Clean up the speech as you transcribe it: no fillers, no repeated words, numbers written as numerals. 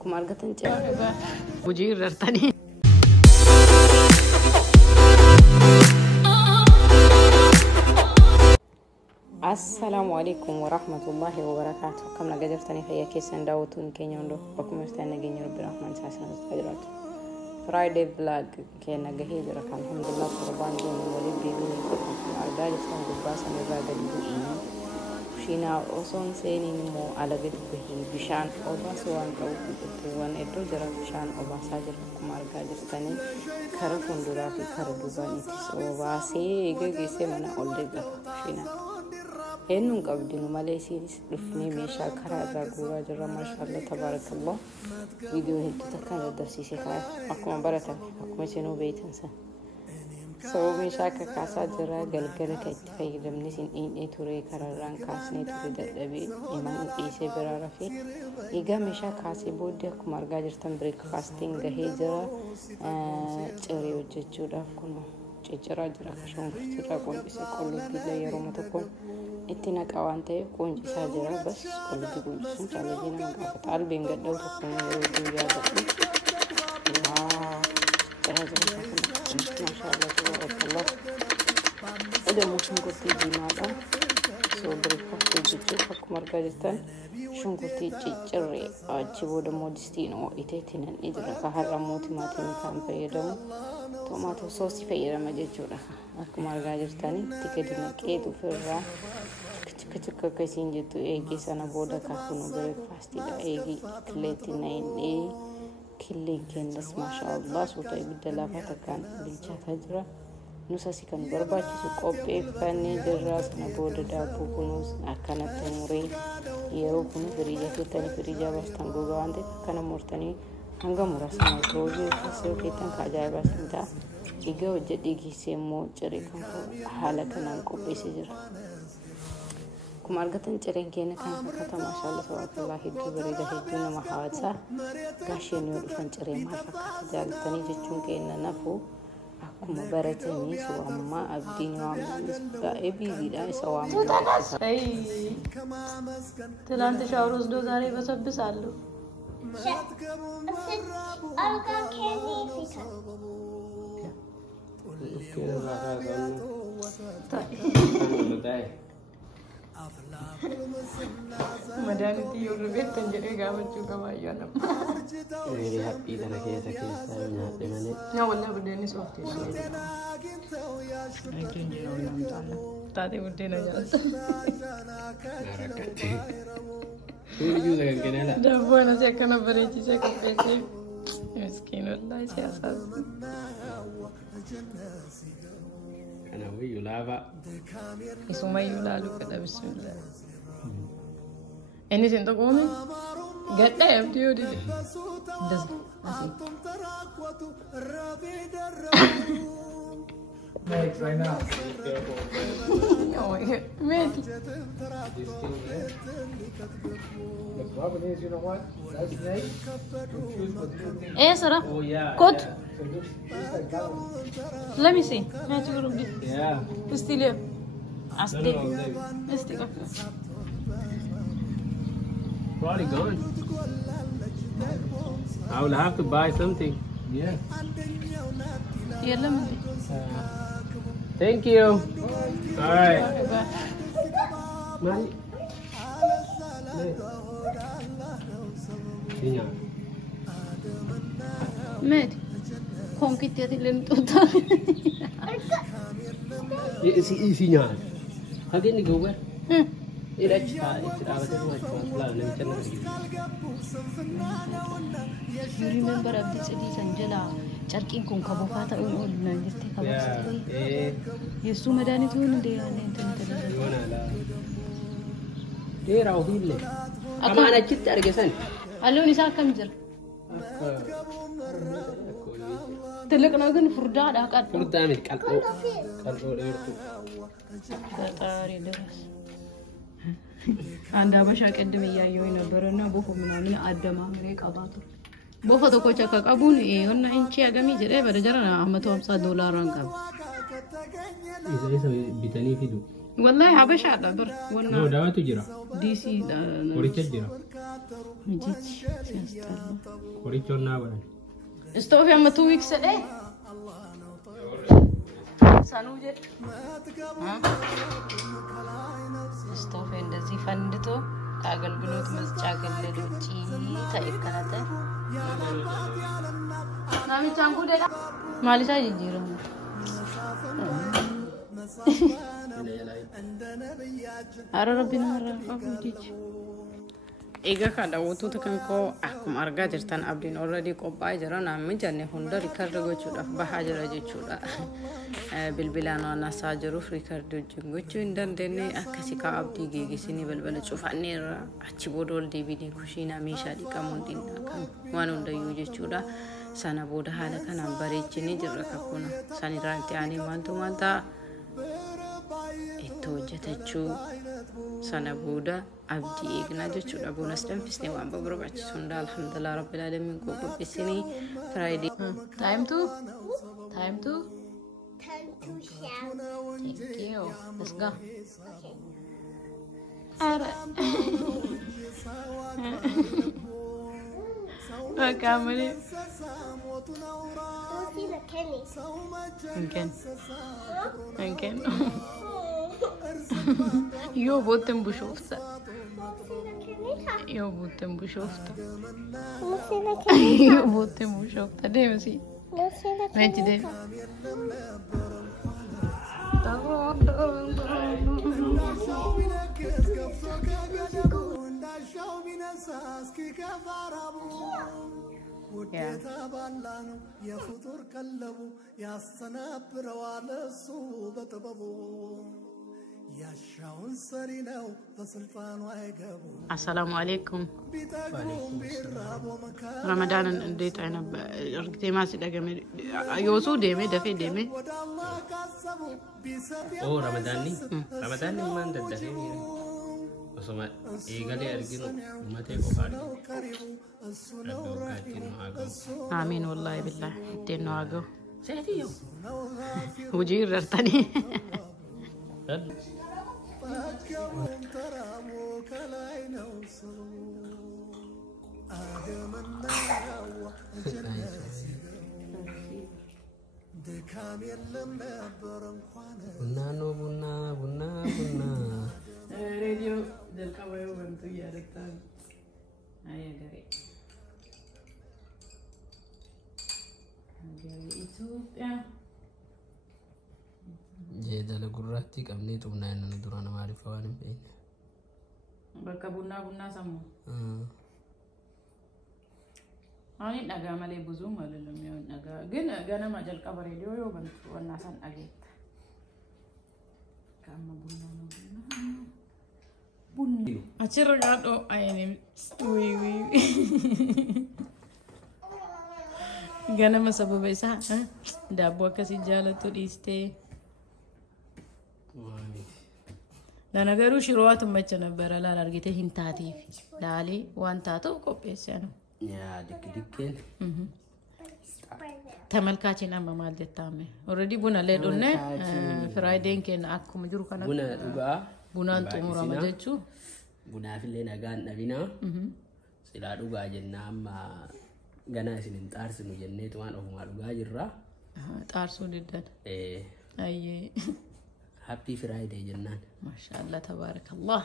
akkuma argatan ce'aa hojii irratti السلام عليكم ورحمة الله وبركاته. كم نجدرتني في كيسان داوتون كينيون دو بكم استنى جيني رب الرحمن ساسنا استجرات فرايدي بلاج كينا جهيد ركان الحمد لله قربان دون ولي بيبيني كتير أرجع جسم قباسا نبغى جديد شينا أصلا سيني مو على جد بهي بشان أوباس وان أو بتوان إدو جرا بشان أوباس أجر كم أرجع جستني خرفون دورا في خربوباني تيس أوباسي إيجا جيسي منا أولدي شينا هنون قبضين ماليسيريس رفني ميشا كرا راغورا جرا ما شاء الله تبارك الله فيديو هيك تكاد درسي سكاي اكو برتا اكو سينو بيتنسا سو ميشا كاسا جرا غلغل كاي دمنسين اي توري كرا ران كاسني توري دبي ايمان ايسي برارفي ايغا ميشا كاسي بودي اكو مارغا جرتن بريك فاستينغ هيجرا تشري وجچو دافكونو تشرا جرا شون تشرا كون بيسي كولو بيزا يروما تكون اتنا قوانته قونجي ساجرا بس كل دي قونجي چالجينا مقافتال بينگدو تكون يودو يادو ما شاء الله تبارك الله اده موشن كرتي جيمادا سو بريكفاست جيجو فكو مرقا جستان شون كرتي جيجري جيبو دمو دستينو ايتيتنن اجرا كهر موتي ماتي مكان فيدمو توماتو صوصي فيدم جيجو لها اكو مرقا جستاني تكدنا كيدو فرا كتك كسين جتو ايجي سانا بودا كافونو بريكفاست دا ايجي كليتي ناين اي كلين كندس ما شاء الله سوتا يبدلا فتكان بالجاتا جرا نوساسي كان برباچي سو قوبي فاني جرا سانا بودا دابو كنوس اكانا تموري يرو كنو فريجا كتاني فريجا باستان غوغاندي كانا مورتاني hanga murasa microji fasio kitan kajaiba sinta iga wajadi gisemo ciri kan hala kanan qopheesse jira kuma argatan ciren keenya kan fakata mashallah subhanallah hiddu bareeda hiddu nama hawatsa gaasheen yoo dhufan ciree maal fakkaata jaalatanii jechuun keenya nafu akkuma baratanii suwamma abdiin waamanis baay'ee biiziidha isa waamanis ትላንት ሻወር ወስዶ ዛሬ በሰብሳሉ Alga candy pizza. Madani ti yor bet tanjere ga bachchu ka bhaiya na really happy that I get a kiss and happy mane na walla budeni softe ai tunje walla mtana tade budde na janta narakati you like ganela da buona se kana bareci se kapese miskin wallahi se asas kana wi yulava isuma yulalu kada bismillah eni sento come gadda abdi yodi das asi Next, right now. no meti The problem is, you know what? That snake, you choose what you think. Sara oh yeah Kot? So just like that one. Let me see. Meti gurubdi. yeah Ustilio. Asti. No, no, Asti okay. probably gone I will have to buy something Yeah. Yalla mandi. thank you all right Mari. Sinya. Meti. Kom kitti ati lem tota. Isinya. Hagin ni gower. Ira cha awat ni macam lah ni channel ni. You remember abdi chedi sanjala charkin kun kabo fata on na jirte kabo stili. Yesu madani tu nde ane tante. Gona la. Dia rawi le. Kama ana chit argesan. Allo ni sa kam jir. Telekna gan furda da qad. Furda mit qalqo. Qalqo leertu. ፈጣሪ ድረስ አንድ አበሻ ቀድም እያየው ነበርና ቦፎ ምናምን አደማምሬ ቀባቱ ቦፎ ተቆጨ ከቀቡን እና እንቺ ያገሚ ጀደ በደጀራ $150 አንቀብ إذا بتاني فيدو والله حبشة دبر no دعوة تجرا دي سي وريتش جرا Qorichoon naa godhan. Istoofi amma 2 weeks de. Sanuu jedhu. Istoofi እንደዚህ ፈንድቶ ከአገልግሎት መስጫ ገለል ውጪ ታይከናተ ናሚቻን ጉደዳ ማለታ ይጅረሙ አረ ረቢና ረፋውዲች Egaa kan daawwattoota kan koo akkuma argaa jirtan abdiin already qophaa'ee jira namni jenne hunda riikard gochuudhaaf bahaa jira jechuudha. Bilbilaan waan asaa jiruuf riikard wajjin gochuu hin dandeenye akkasii kaa abdii geegisinii balbala cufanneerra achi booda ol deebinee kushiinaa meeshaa dhiqamuu hin danda'amu waan hundayyuu jechuudha. Sana booda haala kanaan bareechinee jirra kakuna sanirraa itti aanee maal ta'a itti hojjetachuu sana booda abdii eegnaa jechuudha. Boonas danfisnee waan barbaachisu hunda alhamdulillah rabbil alamin qopheessinee Friday time to shower. thank you let's go Okay. Kamari Go see the Kenny. Mungkin Yo botem bushofta Go see the Kenny. Yo botem bushofta Go see the Kenny. Yo botem bushofta demsi Go see the Menti Kenny. dem Assalamu alaikum. Ramadan እንዴት አይነበር እርግቴማ ሲደገመ yosu deme dafe deme Ramadaanni maan daddafee osoma eegalee arginu ummatee qofaadha. Rabbi waggaattiin nu haa gahu. Amin wallahi billahi ittiin nu haa gahu. Hojii irratanii Bunna. Radio del caballo bantu ya rektan. Ayah gari. Ethiopia. Jeedala gurraatti qabnee xumnaa inni dura nama ariifa waan hin beekne. Bakka bunna sammu. Ani dhagaa malee buzuu malalum yoo dhagaa gin ganama jalqaba reediyoo yoo bantu wanna san dhageetta. Kama bunna. Achirra gaadho ayenim wi. Ganama sababa isaa daabboo akkasii jaalatu dhiistee. Lana garuu shirootu macha nabbara laal argite hin taateef laalee waan taatuuf qopheessan. Yaa dikkeen. Tamalkaachin amma maal jettaame already buna lee dhunne Fridayn keenya akkuma jiru kana Buna dhugaa. bunaan xumurama jechuu. Bunaafillee nagaan dhabinaa. Silaa dhugaa jennaa amma ganaa isin hin xaarsinu jenneetu waan ofumaa dhugaa jirra. Xaarsuu diddan. Ayyee. Happy Friday jennaan. Masha Allah tabarakallah.